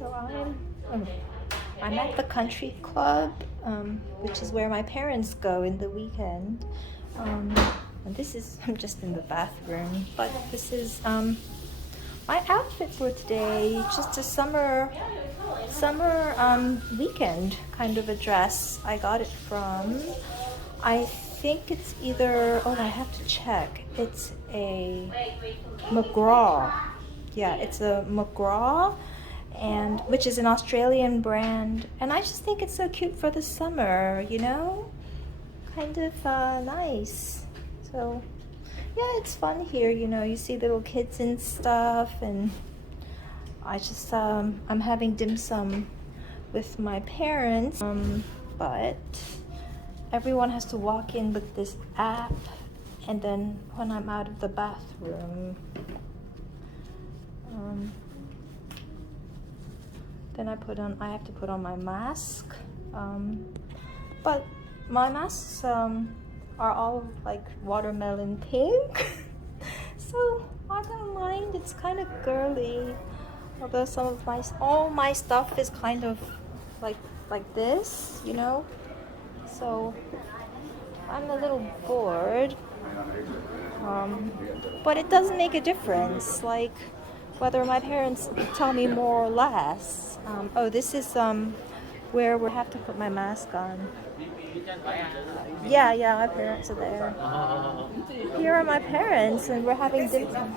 So I'm at the country club, which is where my parents go in the weekend. And this is, I'm just in the bathroom, but this is my outfit for today. Just a summer weekend kind of a dress. I got it from, I think it's either, oh, I have to check. It's a McGraw. Yeah, it's a McGraw, and which is an Australian brand. And I just think it's so cute for the summer, you know? Kind of nice. So yeah, it's fun here, you know, you see little kids and stuff, and I just I'm having dim sum with my parents, but everyone has to walk in with this app, and then when I'm out of the bathroom, then I have to put on my mask, but my masks are all like watermelon pink. So I don't mind, it's kind of girly, although all my stuff is kind of like this, you know, so I'm a little bored, but it doesn't make a difference, like whether my parents tell me more or less. Oh, this is where we have to put my mask on. Yeah, my parents are there. Here are my parents, and we're having dim sum.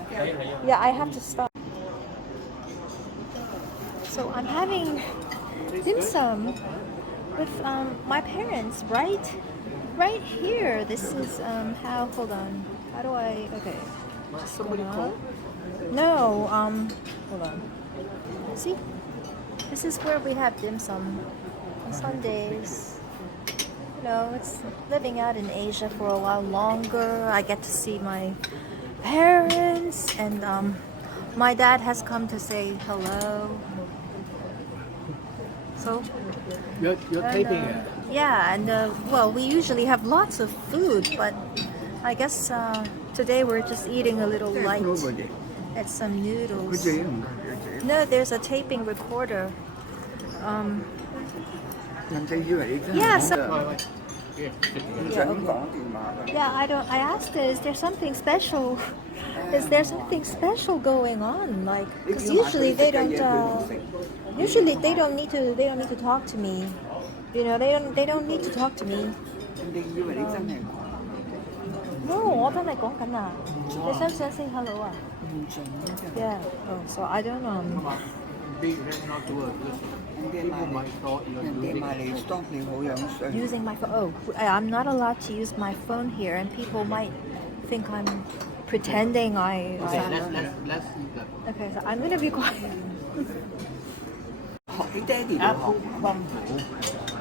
Yeah, I have to stop. So I'm having dim sum with my parents right here. This is how, hold on. How do I, okay. Somebody called? No, hold on. See? This is where we have dim sum on Sundays. You know, it's living out in Asia for a while longer. I get to see my parents, and my dad has come to say hello. So You're taping it? Yeah, and well, we usually have lots of food, but I guess today we're just eating a little light. It's some noodles. No, there's a taping recorder. Yeah, I asked her, is there something special? Is there something special going on? Like, because usually they don't need to talk to me. You know, they don't need to talk to me. No, 我真係講緊啊！你想唔想 say hello 啊？ Yeah. Oh, so I don't know. Using my phone. Oh, I'm not allowed to use my phone here, and people might think I'm pretending I. Let's Okay, so I'm gonna be quiet.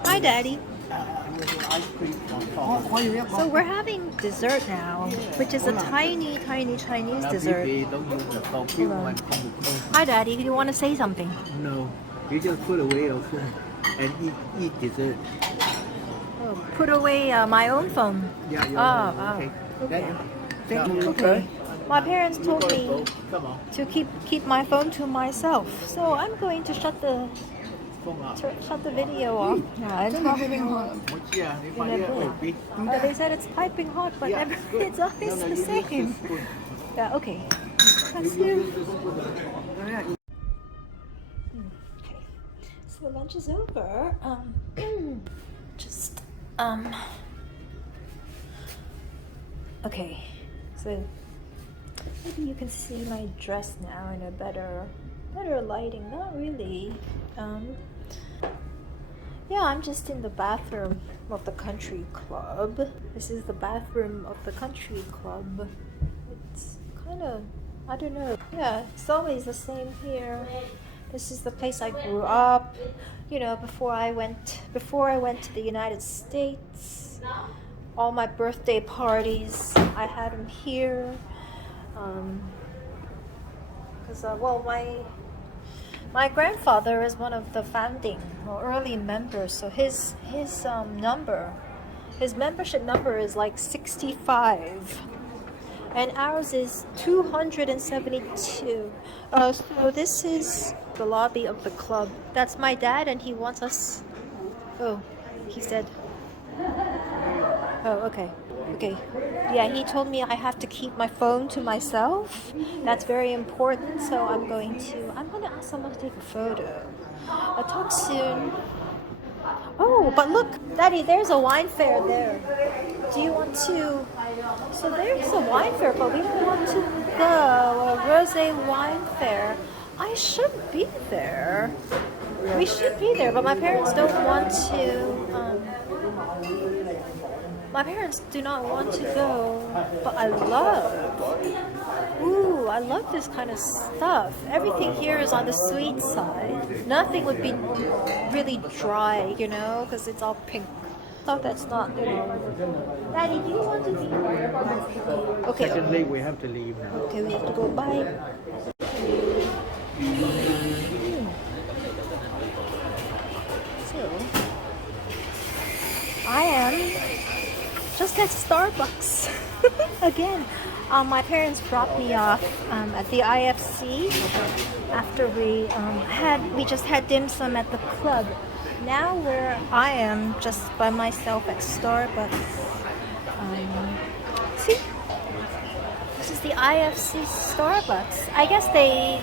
Hi, Daddy. So we're having dessert now, which is a tiny Chinese dessert. Hi, Daddy. Do you want to say something? No, you just put away your phone and eat dessert. Oh, put away my own phone. Yeah, okay. Thank you. Okay. My parents told me to keep my phone to myself, so I'm going to shut the video off. Yeah, it's piping hot. They said it's piping hot, but it's always the same. Yeah, okay. That's you. Okay. So lunch is over. Okay. So maybe you can see my dress now in a better lighting. Not really. Yeah, I'm just in the bathroom of the country club. This is the bathroom of the country club. It's kind of, I don't know. Yeah, it's always the same here. This is the place I grew up. You know, before I went to the United States. All my birthday parties, I had them here. Because well, my grandfather is one of the founding or early members, so his membership number is like 65, and ours is 272. So this is the lobby of the club. That's my dad, and he wants us. Oh, he said. Oh, okay. Okay. Yeah, he told me I have to keep my phone to myself. That's very important. So I'm gonna ask someone to take a photo. I'll talk soon. Oh, but look, Daddy, there's a wine fair there. Do you want to? So there's a wine fair, but we don't want to go. A rosé wine fair. I should be there. We should be there, but my parents don't want to. My parents do not want to go, but I love this kind of stuff. Everything here is on the sweet side. Nothing would be really dry, you know, because it's all pink. So that's not, you know. Daddy, do you want to be here? Okay. Secondly, we have to leave now. Okay, we have to go. Bye. So, I am just at Starbucks again. My parents dropped me off at the IFC after we just had dim sum at the club. Now I am just by myself at Starbucks. See, this is the IFC Starbucks. I guess they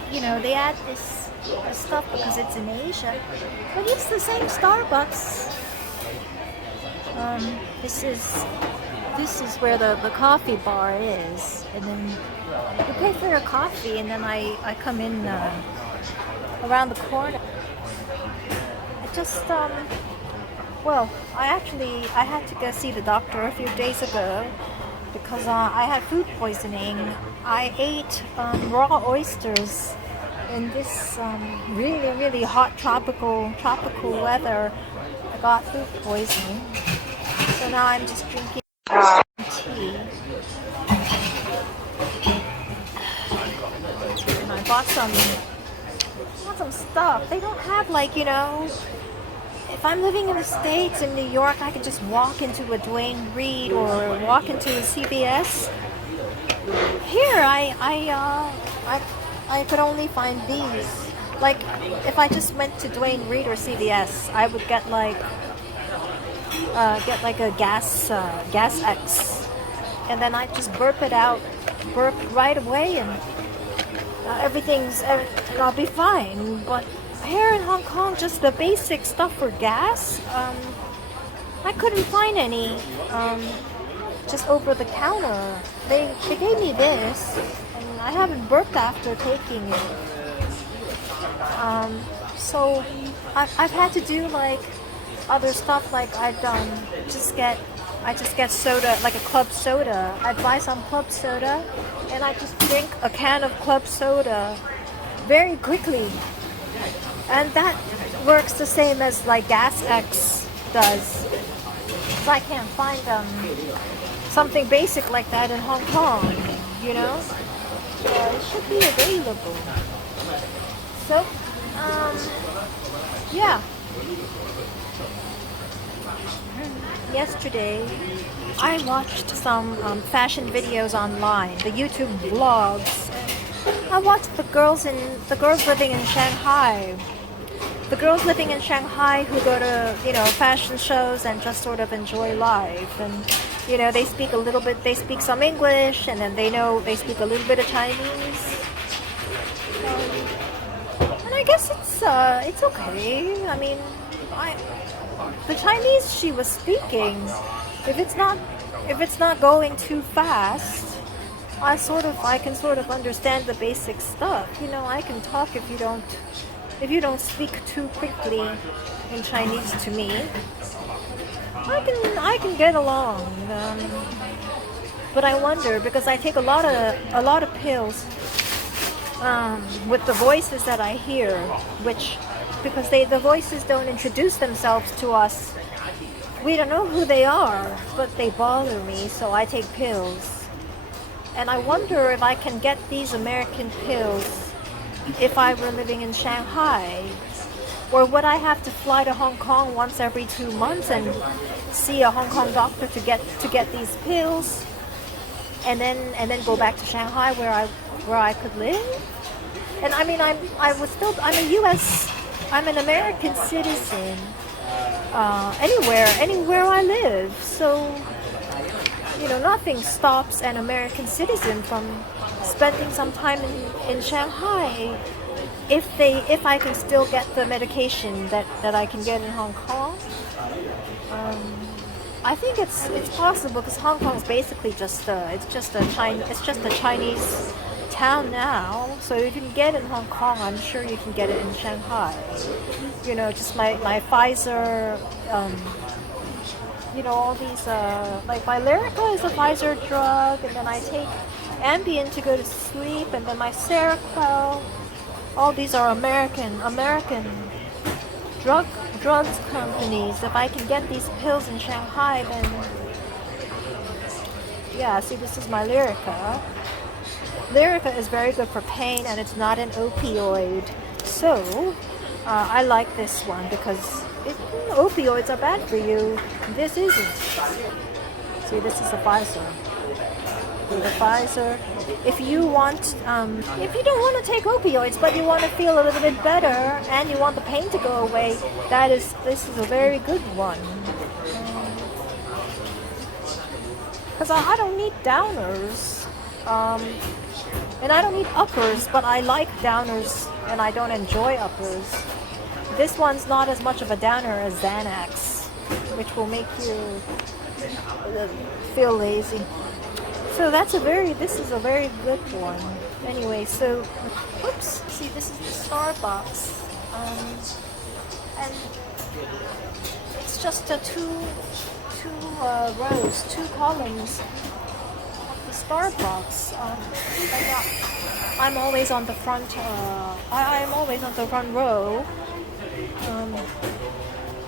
add this stuff because it's in Asia, but it's the same Starbucks. This is where the coffee bar is, and then you pay for your coffee, and then I come in around the corner. It just well, I had to go see the doctor a few days ago because I had food poisoning. I ate raw oysters in this really hot tropical weather. I got food poisoning, so now I'm just drinking tea. And I bought some stuff. They don't have, like, you know, if I'm living in the States, in New York, I could just walk into a Dwayne Reed or walk into a CVS. Here, I could only find these. Like, if I just went to Dwayne Reed or CVS, I would get like a gas X, and then I just burp right away, and and I'll be fine. But here in Hong Kong, just the basic stuff for gas, I couldn't find any. Just over the counter, they gave me this, and I haven't burped after taking it. So I've had to do like other stuff, like I just get soda, like a club soda. I'd buy some club soda, and I just drink a can of club soda very quickly, and that works the same as like Gas X does. So I can't find something basic like that in Hong Kong, you know. It should be available. So, yeah. Yesterday, I watched some fashion videos online, the YouTube vlogs. I watched the girls living in Shanghai. The girls living in Shanghai who go to, you know, fashion shows and just sort of enjoy life. And, you know, they speak some English, and then they speak a little bit of Chinese. And I guess it's okay. I mean, the Chinese she was speaking, if it's not going too fast, I can sort of understand the basic stuff. You know, I can talk if you don't speak too quickly in Chinese to me. I can get along. But I wonder, because I take a lot of pills with the voices that I hear, because the voices don't introduce themselves to us. We don't know who they are, but they bother me, so I take pills. And I wonder if I can get these American pills if I were living in Shanghai. Or would I have to fly to Hong Kong once every 2 months and see a Hong Kong doctor to get these pills? and then go back to Shanghai where I could live. And I mean, I'm an American citizen. Anywhere I live. So, nothing stops an American citizen from spending some time in Shanghai if I can still get the medication that I can get in Hong Kong. I think it's possible because Hong Kong is basically just a Chinese town now. So if you can get it in Hong Kong, I'm sure you can get it in Shanghai. Just my Pfizer. All these like my Lyrica is a Pfizer drug, and then I take Ambien to go to sleep, and then my Seroquel. All these are American drugs companies. If I can get these pills in Shanghai, then yeah. See, this is my Lyrica. Lyrica is very good for pain, and it's not an opioid. So I like this one because opioids are bad for you. This isn't. See, this is the Pfizer. The Pfizer. If you don't want to take opioids, but you want to feel a little bit better and you want the pain to go away, this is a very good one. Because I don't need downers, and I don't need uppers, but I like downers and I don't enjoy uppers. This one's not as much of a downer as Xanax, which will make you feel lazy. So this is a very good one. Anyway, so, oops, see, this is the Starbucks, and it's just two rows, two columns of the Starbucks. I'm always on the front. I'm always on the front row,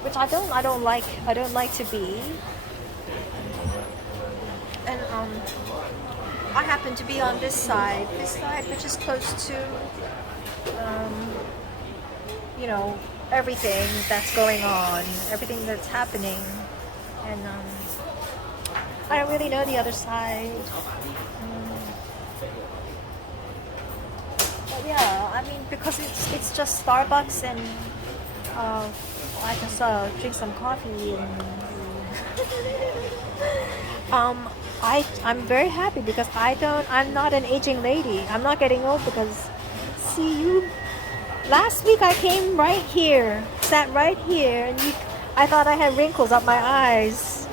which I don't like to be. And I happen to be on this side, which is close to, everything that's going on, everything that's happening, and I don't really know the other side. But yeah, I mean, because it's just Starbucks, and I just drink some coffee and. I'm very happy because I'm not an aging lady. I'm not getting old because, last week I came right here, sat right here, and I thought I had wrinkles up my eyes.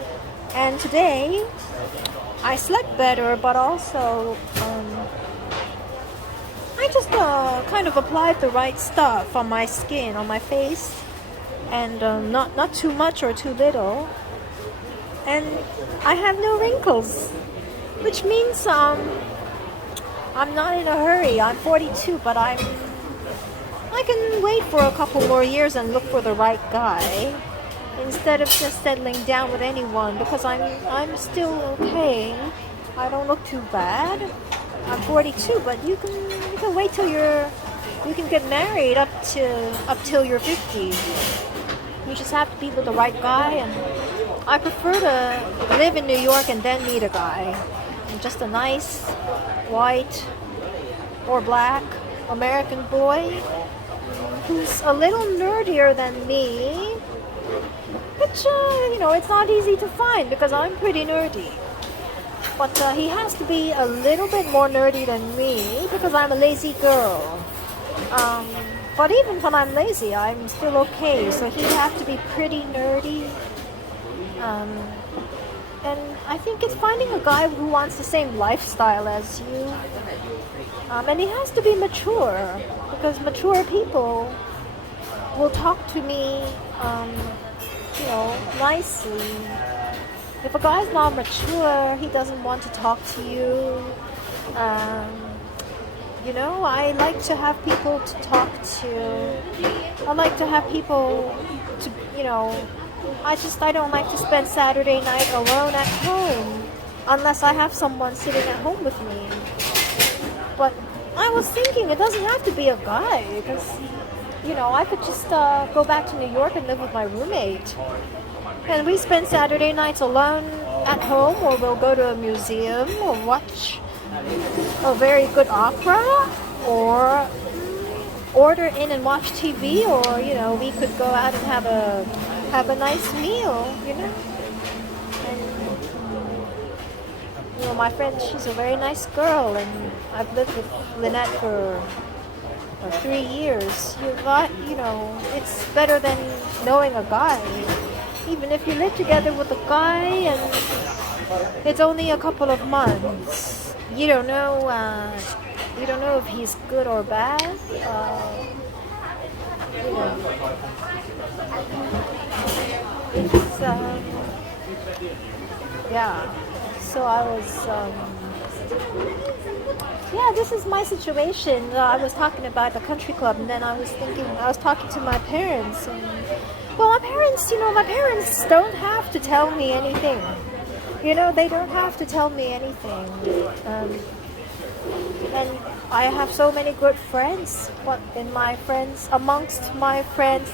And today, I slept better, but also, I just kind of applied the right stuff on my skin, on my face, and not too much or too little. And I have no wrinkles, which means I'm not in a hurry. I'm 42, but I can wait for a couple more years and look for the right guy instead of just settling down with anyone, because I'm still okay. I don't look too bad. I'm 42, but you can wait till you can get married up till you're 50. You just have to be with the right guy, and I prefer to live in New York and then meet a guy. Just a nice, white or black American boy who's a little nerdier than me, which, it's not easy to find because I'm pretty nerdy. But he has to be a little bit more nerdy than me because I'm a lazy girl. But even when I'm lazy, I'm still okay. So he'd have to be pretty nerdy. And I think it's finding a guy who wants the same lifestyle as you. And he has to be mature, because mature people will talk to me, nicely. If a guy's not mature, he doesn't want to talk to you. I like to have people to talk to. I like to have people to, I don't like to spend Saturday night alone at home unless I have someone sitting at home with me. But I was thinking it doesn't have to be a guy, because, I could just go back to New York and live with my roommate. And we spend Saturday nights alone at home, or we'll go to a museum, or watch a very good opera, or order in and watch TV, or we could go out and have a nice meal, And my friend, she's a very nice girl, and I've lived with Lynette for 3 years. It's better than knowing a guy. Even if you live together with a guy and it's only a couple of months, you don't know if he's good or bad. It's, yeah. So I was, this is my situation. I was talking about the country club, and then I was talking to my parents, and my parents don't have to tell me anything. They don't have to tell me anything. And I have so many good friends, but amongst my friends,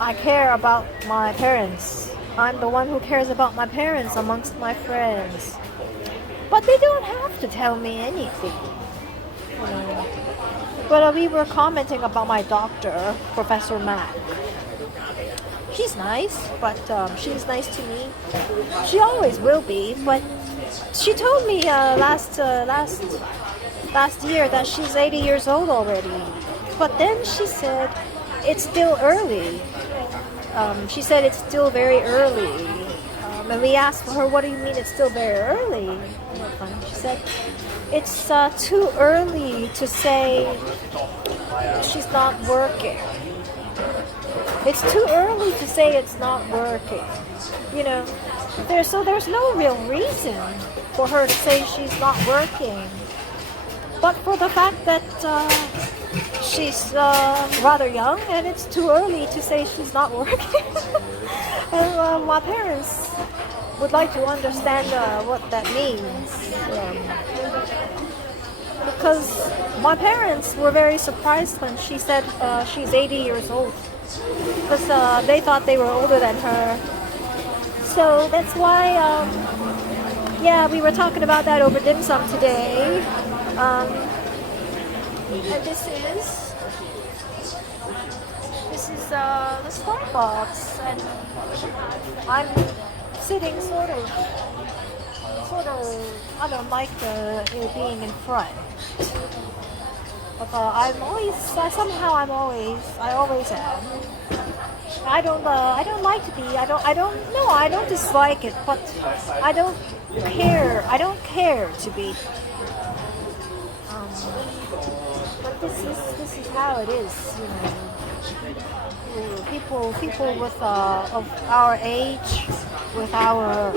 I care about my parents. I'm the one who cares about my parents amongst my friends. But they don't have to tell me anything. But we were commenting about my doctor, Professor Mac. She's nice, but she's nice to me. She always will be, but she told me last year that she's 80 years old already. But then she said it's still early. She said it's still very early. And we asked her, what do you mean it's still very early? She said it's too early to say she's not working. It's too early to say it's not working. There's no real reason for her to say she's not working. But for the fact that she's rather young, and it's too early to say she's not working. And my parents would like to understand what that means. Because my parents were very surprised when she said she's 80 years old. Because they thought they were older than her. So that's why, we were talking about that over dim sum today. And this is the Starbucks, and I'm sitting sort of. I don't like being in front. But I always am. I don't like to be. I don't dislike it, but I don't care. I don't care to be. But this is how it is, People with of our age, with our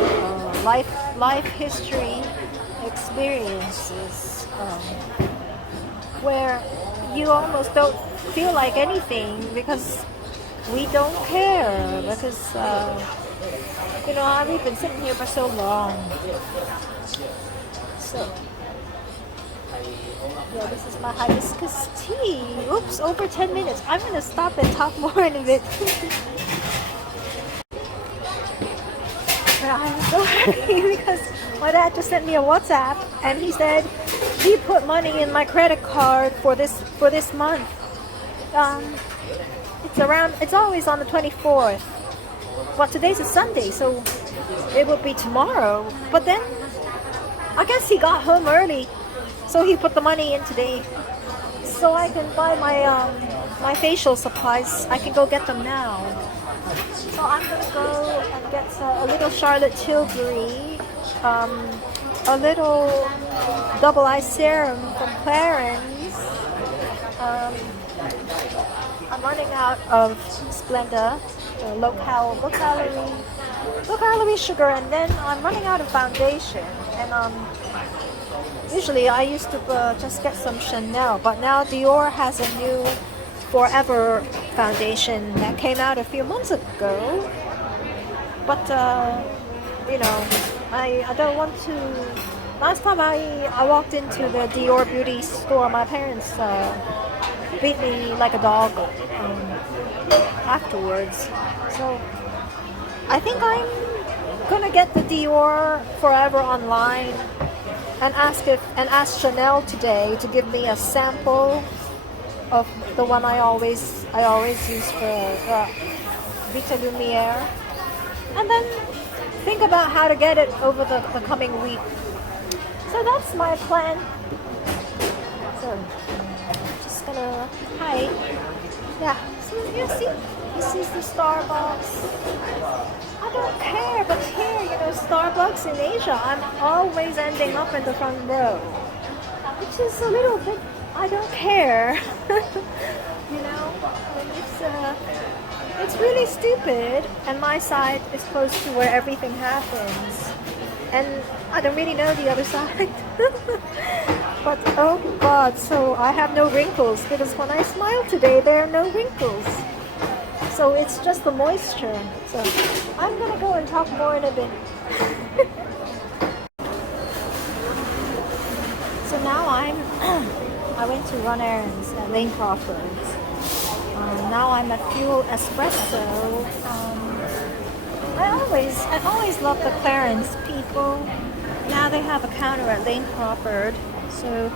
life history, experiences, where you almost don't feel like anything because we don't care, because we've been sitting here for so long. So this is my hibiscus tea. Oops, over 10 minutes. I'm going to stop and talk more in a bit. But I'm so happy because my dad just sent me a WhatsApp, and he said he put money in my credit card for this month. It's always on the 24th. But today's a Sunday, so it will be tomorrow. But then I guess he got home early. So he put the money in today, so I can buy my facial supplies. I can go get them now. So I'm gonna go and get a little Charlotte Tilbury, a little double eye serum from Clarins. I'm running out of Splenda, low calorie sugar, and then I'm running out of foundation. And usually I used to just get some Chanel, but now Dior has a new Forever foundation that came out a few months ago. But I don't want to. Last time I walked into the Dior beauty store, my parents beat me like a dog afterwards. So I think gonna get the Dior Forever online and ask Chanel today to give me a sample of the one I always use for Vita Lumiere, and then think about how to get it over the coming week. So that's my plan. So just gonna hide. Yeah. So you see, this is the Starbucks. I don't care, but here, you know, Starbucks in Asia, I'm always ending up in the front row, which is a little bit. I don't care. You know, it's really stupid, and my side is close to where everything happens, and I don't really know the other side. But oh god, so I have no wrinkles, because when I smile today there are no wrinkles, so it's just the moisture. So I'm gonna go and talk more in a bit. So now I went to run errands at Lane Crawford's. Now I'm at Fuel Espresso. I always love the Clarence people. Now they have a counter at Lane Crawford. So,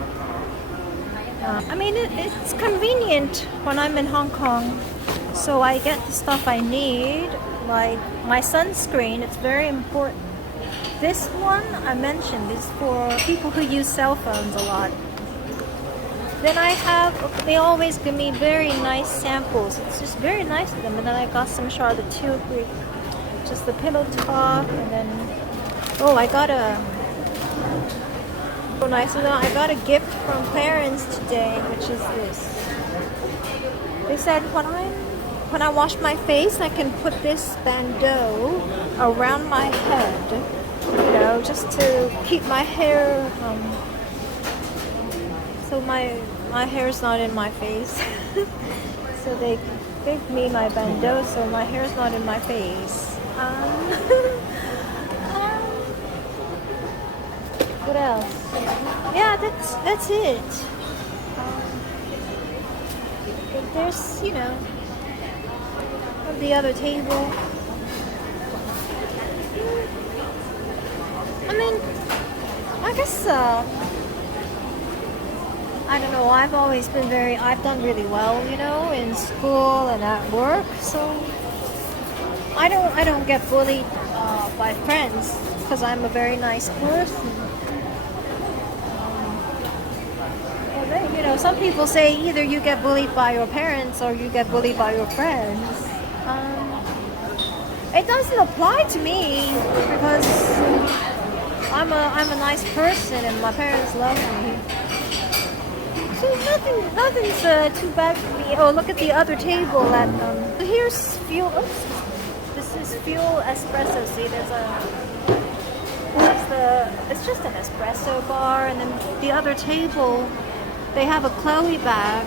I mean, it's convenient when I'm in Hong Kong. So I get the stuff I need, like my sunscreen. It's very important. This one I mentioned is for people who use cell phones a lot. Then they always give me very nice samples. It's just very nice of them. And then I got some Charlotte Tilbury, just the pillow top, and then, oh, I got a, so nice. So I got a gift from Clarence today, which is this. They said when I wash my face, I can put this bandeau around my head, you know, just to keep my hair, so my hair's not in my face. So they gave me my bandeau so my hair's not in my face. What else? Yeah, that's it. But there's, you know, on the other table. I mean, I guess I don't know, I've done really well, you know, in school and at work, so I don't get bullied by friends, because I'm a very nice person. You know, some people say either you get bullied by your parents or you get bullied by your friends. It doesn't apply to me, because I'm a nice person and my parents love me. So nothing's too bad for me. Oh, look at the other table at here's Fuel. Oops, this is Fuel Espresso. See, it's just an espresso bar, and then the other table, they have a Chloe bag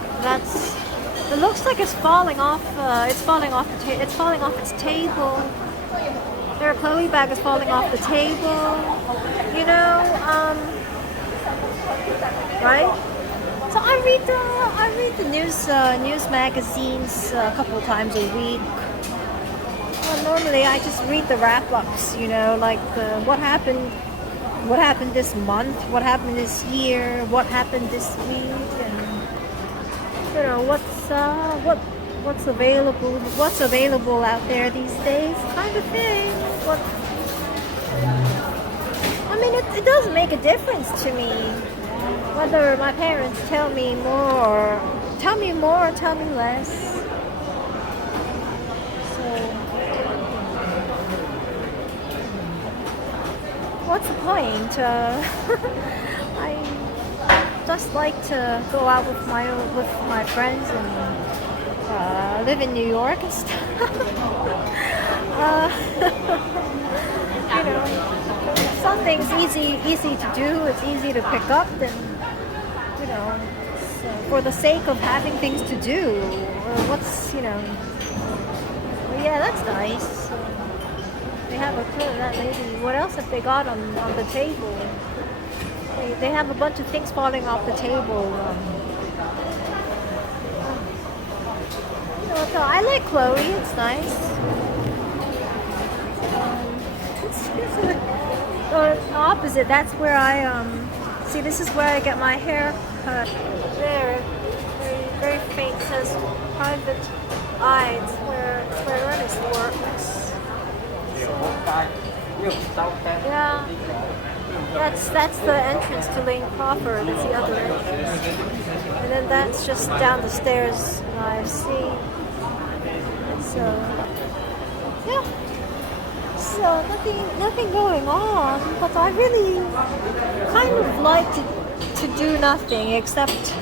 it looks like it's falling off. It's falling off its table. Their Chloe bag is falling off the table. You know, right? So I read the news magazines a couple of times a week. Well, normally I just read the wrap-ups, you know, like what happened this month, what happened this year, what happened this week, and you know what's available out there these days, kind of thing. I mean, it doesn't make a difference to me whether my parents tell me more or tell me less. So, what's the point? I just like to go out with my friends and live in New York and stuff. You know, something's easy to do. It's easy to pick up, and you know, so for the sake of having things to do, what's, you know. Well, yeah, that's nice. They have that lady. What else have they got on the table? They have a bunch of things falling off the table. You know, so I like Chloe. It's nice. Let's Opposite. That's where I see. This is where I get my hair cut. There, very faint. Says private eye. It's where Ernest works. Yeah, that's the entrance to Lane Crawford. That's the other entrance, and then that's just down the stairs in IFC. So yeah. So nothing going on, but I really kind of like to do nothing except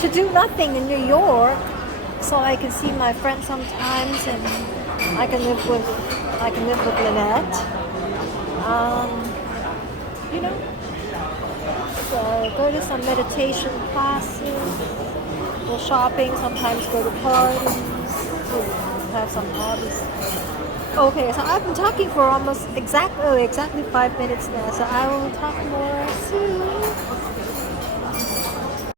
to do nothing in New York, so I can see my friends sometimes, and I can live with Lynette. You know, so go to some meditation classes, go shopping, sometimes go to parties, have some hobbies. Okay, so I've been talking for almost exactly 5 minutes now, so I will talk more soon.